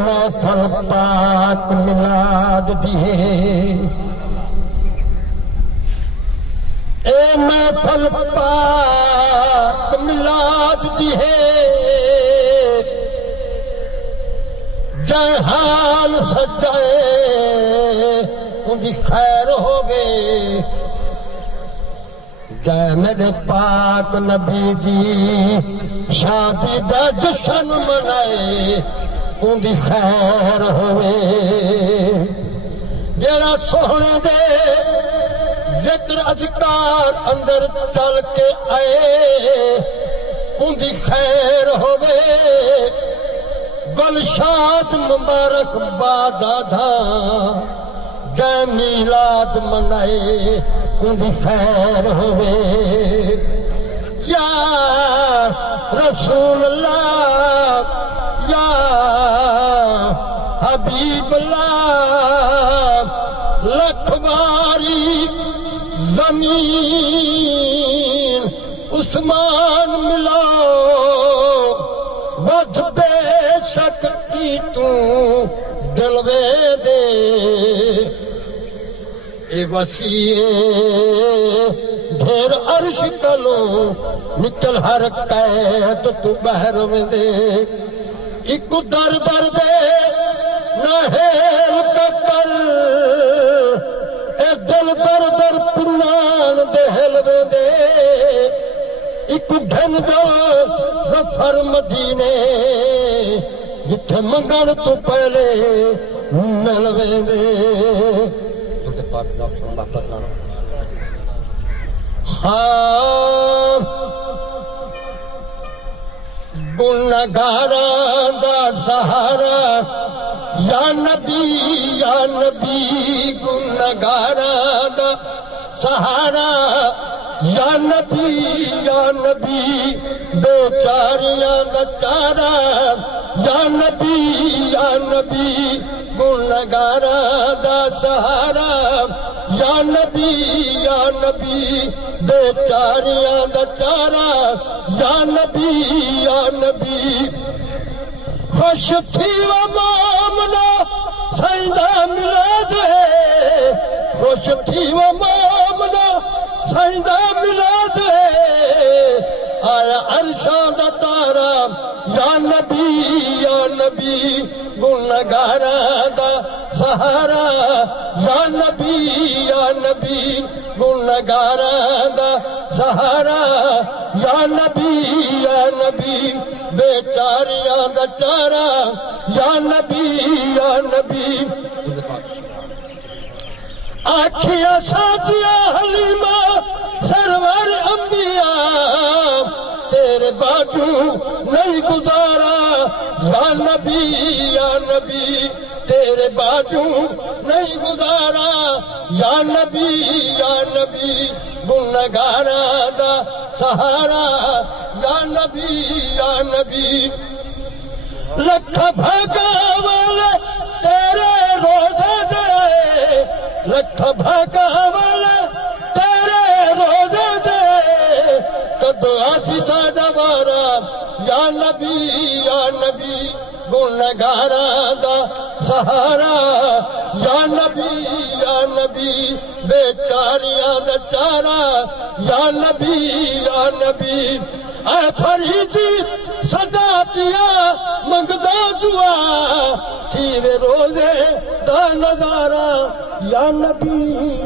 محفل پاک ملاد دیے اے محفل پاک ملاد دیے جائے حال سجائے ان دی خیر ہوگے جائے میرے پاک نبی دی شادی دا جشن منائے ان دی خیر ہوئے جیڑا سونے دے ذکر اذکار اندر چل کے آئے ان دی خیر ہوئے گلشاد مبارک بادہ دھا جے میلاد منائے ان دی خیر ہوئے یا رسول اللہ یا حبیب اللہ لکھ باری زمین عثمان ملا بدھ بے شک کی تو دلوے دے اے وسیع ڈھیر عرش کلوں نکل ہر قید تو بحر میں دے ایک در در دے نہیل کپل اے دل در در پنان دے حلوے دے ایک ڈھن دو ظفر مدینے جتھے منگن تو پہلے ملوے دے تجھے پاک واپس لانا ہاں گنہگاراں دا سہارا یا نبی گنہگاراں دا سہارا یا نبی بیچاریاں دا چارا یا نبی گنہگاراں دا سہارا یا نبی بیچاریاں دا چارا یا نبی خوش تھی و مومنا سیدہ ملاد ہے خوش تھی و مومنا سیدہ ملاد ہے آیا عرشاں دا تارا یا نبی گنہگاراں دا سہارا یا نبی گنہگاراں دا سہارا یا نبی بیچاریاں دا چارا یا نبی آکھیاں ساتھیاں حلیمہ سرور انبیاء تیرے باجو نہیں گزارا یا نبی تیرے باجو نہیں گزارا یا نبی گنہگاراں دا سہارا یا نبی لکھ بھاگا والے تیرے روزے دے لکھ بھاگا والے تیرے روزے دے کدو آسی ساڈا وارا یا نبی گنہگاراں دا سہارا یا نبی بیچاریاں دا چارا یا نبی اے فریدی صدا پیا منگدا دعا تھی وے روزے دا نظارہ یا نبی